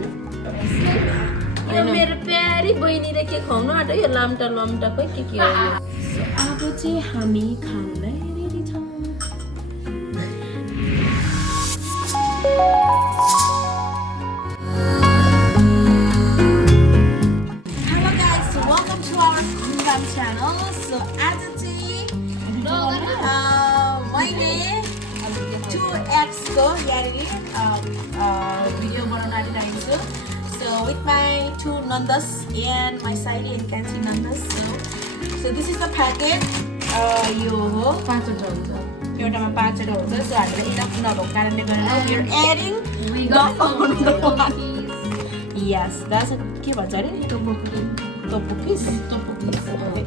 यो मेरो प्यारी बहिनीले के खुवाउनु आँट्यो यो लाम्टा लाम्टा खोइ के हो यो अब चाहिँ हामी खानलाई रेडी छौँ Hello guys, welcome to our Ghumgham channel. So आज चाहिँ मैले 2x को यहाँनिर भिडियो बनाउन आइरहेको छु. So with my two nandas and my side and Kanchi nandas. So this is the packet. यो हो 5वटा हुन्छ. एउटामा 5वटा हुन्छ. So हामीले इनफ नभएको कारणले गर्दा we are adding the one. Yes, that's के भन्छ अरे? Topokis.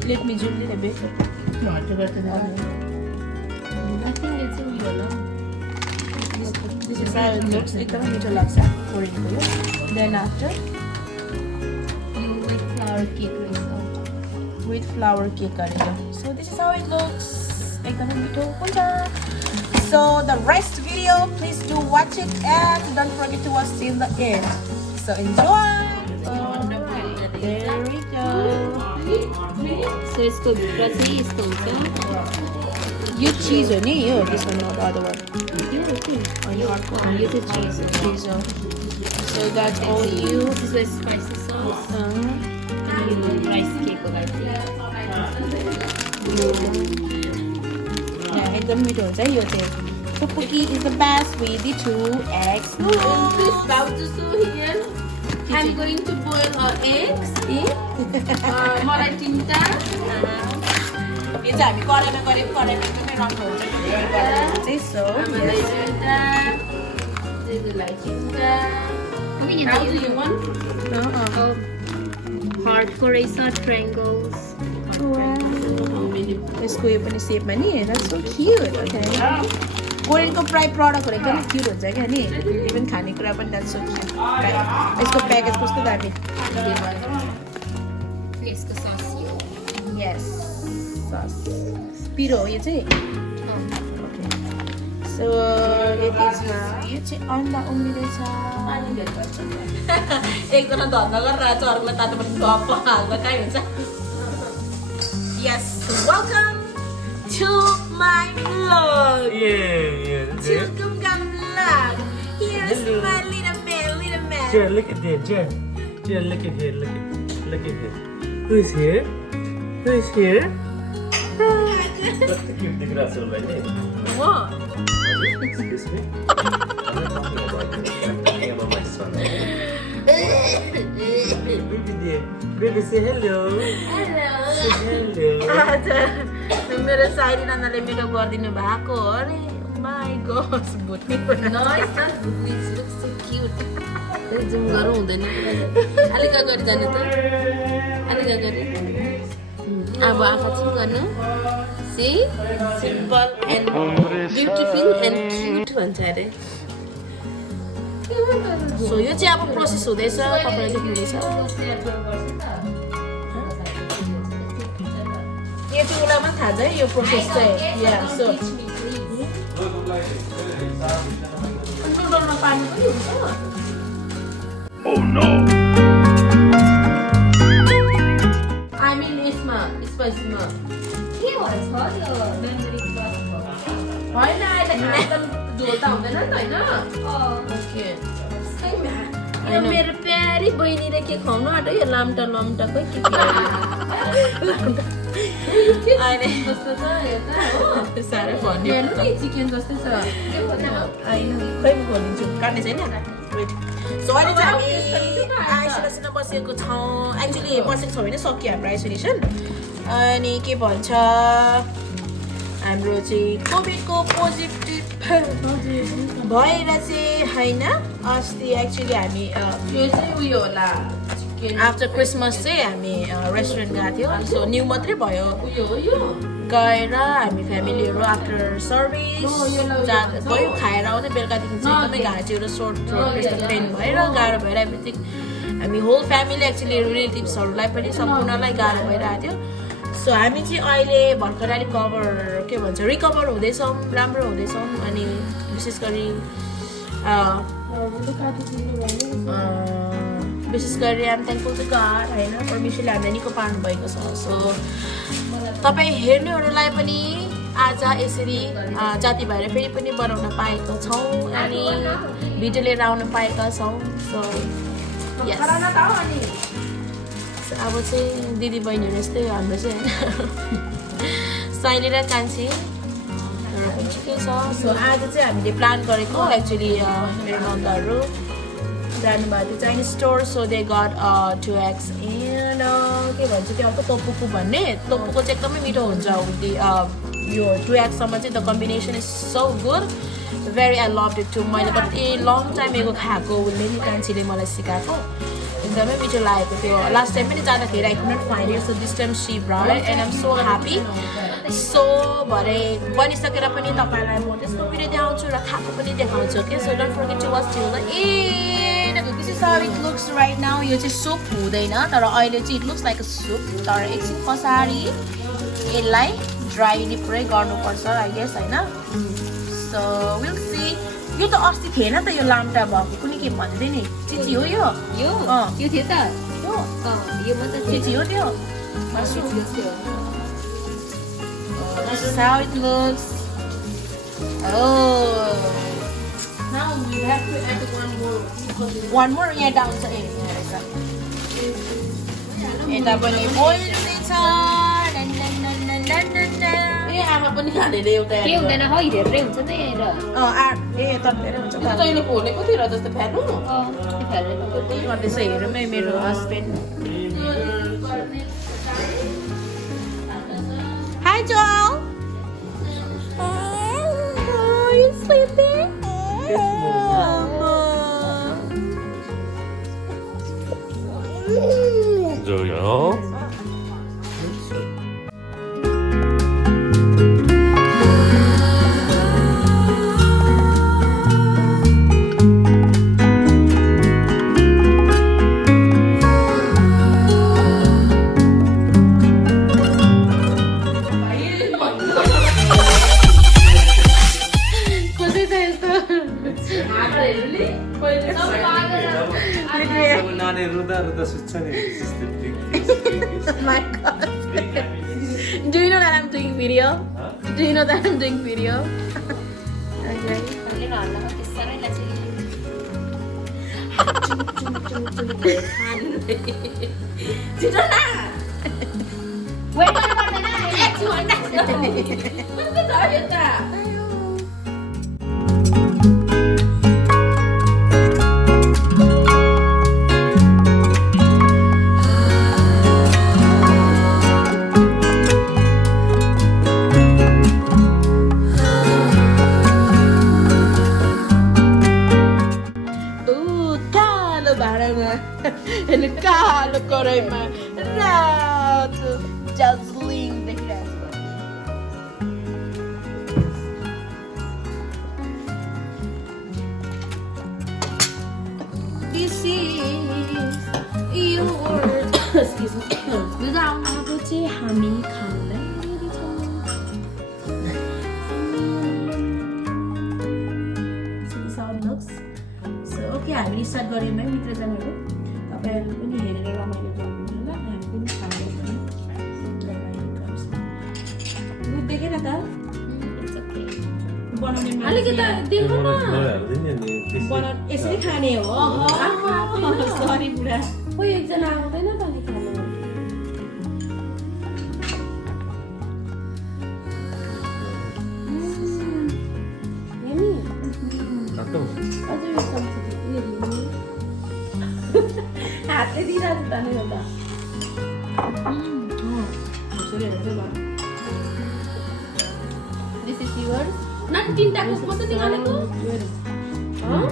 Let me zoom in a bit. I think it's in yellow. This is how it looks. एकदमै मिठो लाग्छ कोरिनको यो. Then after With flour cake with flour cake गरेको. So this is how it looks. एकदमै मिठो हुन्छ. So the rest video, please do watch it and don't forget to watch till the end. So enjoy. There we go. So यसको भित्र चाहिँ यस्तो हुन्छ यो cheese हो नि यो this one not the other one. यो अर्को यो चाहिँ cheese हो Cheese हो. So that's all you. This is spicy sauce. Rice cake हो guys. Yeah, एकदम मिठो हुन्छ यो चाहिँ. Tteokbokki is the best with the 2 eggs. This bowl just here. I'm going to boil our eggs. मलाई तिनटा यो चाहिँ हामी कराईमा गरेको कराईमा एकदमै राम्रो हुन्छ चाहिँ so मलाई तिनटा दिदीलाई तिनटा How do you want? Hardcore race triangles. यसको यो पनि सेपमा नि that's so cute. Okay. कोरियनको प्राय प्रडक्टहरु एकदमै क्युट हुन्छ क्या नि इभन खानेकुरा पनि that's so cute. यसको प्याकेज कस्तो दामी. यसको सस यो. Yes. सस. पिरो हो यो चाहिँ. Okay. So it is यो चाहिँ अन्डा उम्लिदैछ. एकजना धन्दा गरेर आज अरूलाई तातो पनि गफ हाल्दा काई हुन्छ. Yes, welcome to my vlog. Yeah, that's To it. Ghumgham vlog. Here's Hello. my little man. Jen, look at there, Jen. Jen, look at here, look at here. Who's here? Who's here? What's the cute grass over there? What? Excuse me? I'm not talking about you. I'm talking about my son. Baby dear. Baby, say hello. Hello. Say hello. आज मेरो साइडी नन्दले मेरो गरिदिनु भएको अरे my god भुट्नी No, it's not good. It looks so cute. Zoom गरौँ हुँदैन अलिक अगाडि जाने त अलिक अगाडि अब आँखा चाहिँ गर्नु See? Simple and beautiful and cute भन्छ अरे सो यो चाहिँ अब प्रोसेस हुँदैछ तपाईले देख्नुहुँदैछ यो चाहिँ उलामा थाहा छ है यो प्रोसेस चाहिँ या सो नुडलमा पानी पनि हुन्छ Oh no. I mean यसमा स्पाइसीमा के भन्छ यो होइन अहिले एकदम झोल त हुँदैन नि त होइन ओके यो मेरो प्यारी बहिनीले के खुवाउनु आँट्यो यो लाम्टा लाम्टा खोइ के हो अहिले कस्तो छ यो त हो साह्रै भन्यो हेर्नु नि चिकन जस्तै छ खै म भनिदिन्छु काट्ने छैन सो अहिले चाहिँ हामी आइसोलेसनमा बसेको छौँ एक्चुली बसेको छौँ होइन सक्यो हाम्रो आइसोलेसन अनि के भन्छ हाम्रो चाहिँ कोभिडको पोजिटिभ भएर चाहिँ होइन अस्ति एक्चुली हामी यो चाहिँ उयो होला चिकन आफ्टर क्रिसमस चाहिँ हामी रेस्टुरेन्ट गएको थियो सो न्यू मात्रै भयो उयो हो यो गएर हामी फ्यामिलीहरू आफ्टर सर्भिस गयो खाएर आउँदै बेलुकादेखि चाहिँ एकदमै घाँटीहरू र सोर्ट त्यस्तो पेन भएर गाह्रो भएर एभ्रिथिङ हामी होल फ्यामिली एक्चुली रिलेटिभ्सहरूलाई पनि सम्पूर्णलाई गाह्रो भइरहेको थियो सो हामी चाहिँ अहिले भर्खर अलिक रिकभर हुँदैछौँ राम्रो हुँदैछौँ अनि विशेष गरी विशेष गरेर आम थ्याङ्कफुल टु गॉड हैन परमेश्वरले हामीलाई निको पार्नु भएको छ सो तपाईँ हेर्नेहरूलाई पनि आज यसरी जाति भएर फेरि पनि बनाउन पाएका छौँ अनि भिडियो लिएर आउन पाएका छौँ सो यस अब चाहिँ दिदी बहिनीहरू यस्तै हाम्रो चाहिँ होइन साइली र कान्छी पनि ठिकै छ सो आज चाहिँ हामीले प्लान गरेको एक्चुअली मेरो नन्दहरू जानुभएको थियो Chinese store so they got 2x and के भन्छ त्यो अर्को तोपुको भन्ने तोपुको चाहिँ एकदमै मिठो हुन्छ यो 2xसम्म चाहिँ the combination is so good very I love it too मैले कति लङ टाइम एगो खाएको उसले नि कान्छीले मलाई सिकाएको एकदमै मिठो लागेको थियो लास्ट टाइम पनि जाँदाखेरि I could not find it so this time she brought and I am so happy so भरे बनिसकेर पनि तपाईँलाई म त्यसको भिडियो देखाउँछु र खाएको पनि देखाउँछु okay so don't forget to watch till the end this is how it looks right now यो चाहिँ सुप हुँदैन तर अहिले चाहिँ it looks like a soup तर एकछिन पछाडि यसलाई ड्राइली पुरै गर्नुपर्छ आई गेस होइन सो विल सी यो त अस्ति थिएन त यो लाम्टा भएको कुनै के भन्दै नि चिची हो यो यो थियो त यो मात्र चिची हो त्यो mushroom This is how it looks. Oh. Now we have to add One more yeah down to it. And I'm gonna boil it आमा पनि खानेले एउटा के हुँदैन हो हेर्दै हुन्छ नि र तन्केर हुन्छ तैँले खोलेको थियो र जस्तो फ्याट्नु त्यही गर्दैछ हेरौँ है मेरो husband Hi Joel. Oh, you sleeping? Joel. My God. Do you know that I'm doing video? Do you know that I'm doing video? Okay. And kalo koray ma rat dazzling देखिरहेको This is your excuse me आउनको चाहिँ हामी खाँदै So okay हामी start गर्यौँ है मित्रजनहरू तपाईँहरू पनि हेरेर रमाइलो गर्नुहुन्छ ल हामी पनि खाँदै पनि रमाइलो गर्छ दुध देखेन त बनाउने अलिकति दिनु न यसरी खाने हो सरी पुरा खोइ एकजना आउँदैन त नि खानु अझै यो चम्ची हातले दिइरहेको त नि एउटा This is yours? Not tinta ko mo sa tingala ko. Huh?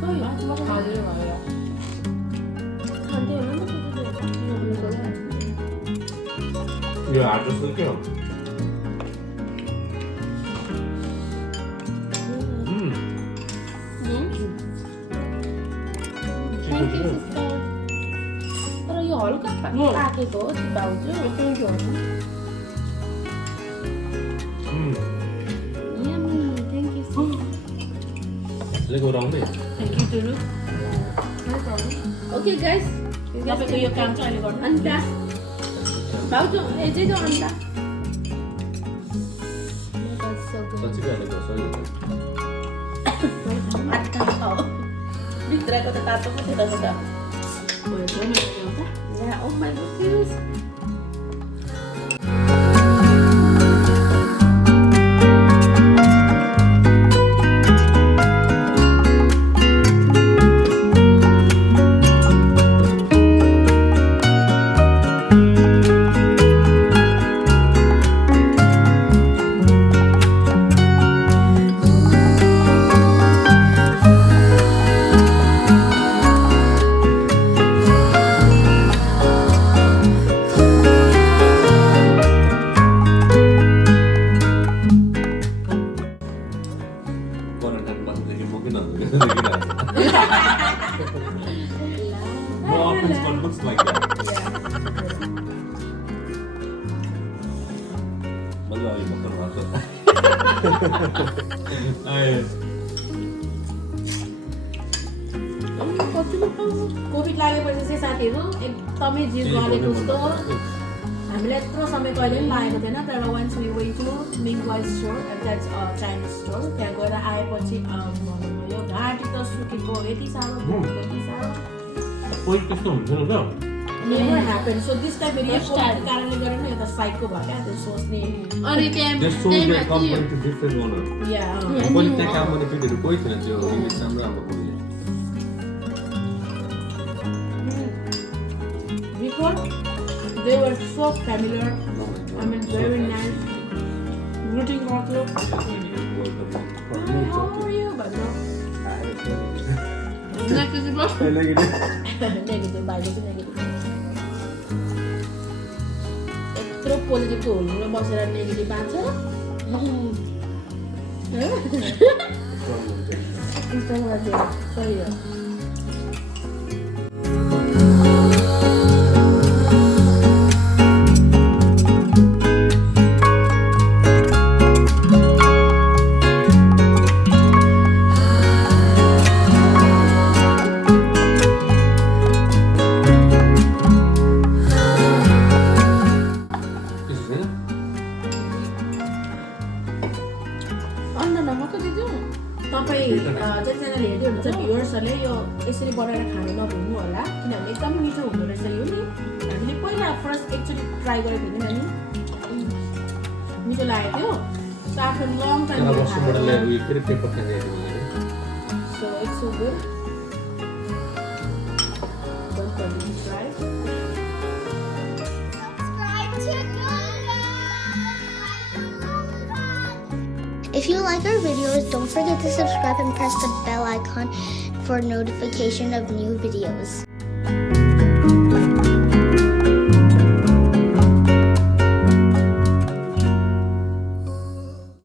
Hoy, 이거 아주 쓸게요. Thank you, sister. Pero yo holuka pakeको भाउजू thank you. Yummy, thank you. Let's go down there. Thank you Tulu. Okay guys. तपाईँको यो काम चाहिँ अहिले गर्नु अन्डा भाउजू यतै जो अन्डा साँच्चीकै हालेको सही हो भित्रको त तातो पो थियो त Yeah, oh my goodness. Quarantine बस्दाखेरि म किन more often what looks like that. मजा आयो भर्खर भर्खर कोभिड लागेपछि चाहिँ साथीहरू एकदमै जिउ गलेको जस्तो हामीलाई यत्रो समय कहिले पनि लागेको थिएन तर once we went to Mingwise store that's Chinese store त्यहाँ गएर आएपछि यो घाँटी त सुकेको यति साह्रो यति साह्रो कोही त्यस्तो हुन्थेन त never happened. So this time very important कारणले गरेर नि एउटा साइको भयो क्या त्यो सोच्ने अनि त्यहाँ They sold their company to different owner. yeah मैले त्यहाँ काम गर्ने केटीहरू कोही थिएन त्यो इङ्ग्लिस राम्रो राम्रो बोल्ने before they were so familiar I mean very nice greeting गर्थ्यो how are you भन्नु negative negative बाहिर चाहिँ negative यत्रो पोजिटिभको हुनुमा बसेर नेगेटिभ बाँच्छ सही हो जतिजनाले हेर्दै हुनुहुन्छ भ्युवर्सहरूले यो यसरी बनाएर खानु नभुल्नु होला किनभने एकदम मिठो हुँदो रहेछ यो नि हामीले पहिला फर्स्ट एकचोटि ट्राई गरेको थियौँ नि मिठो लागेको थियो so after long time so it's so good If you like our videos, don't forget to subscribe and press the bell icon for notification of new videos.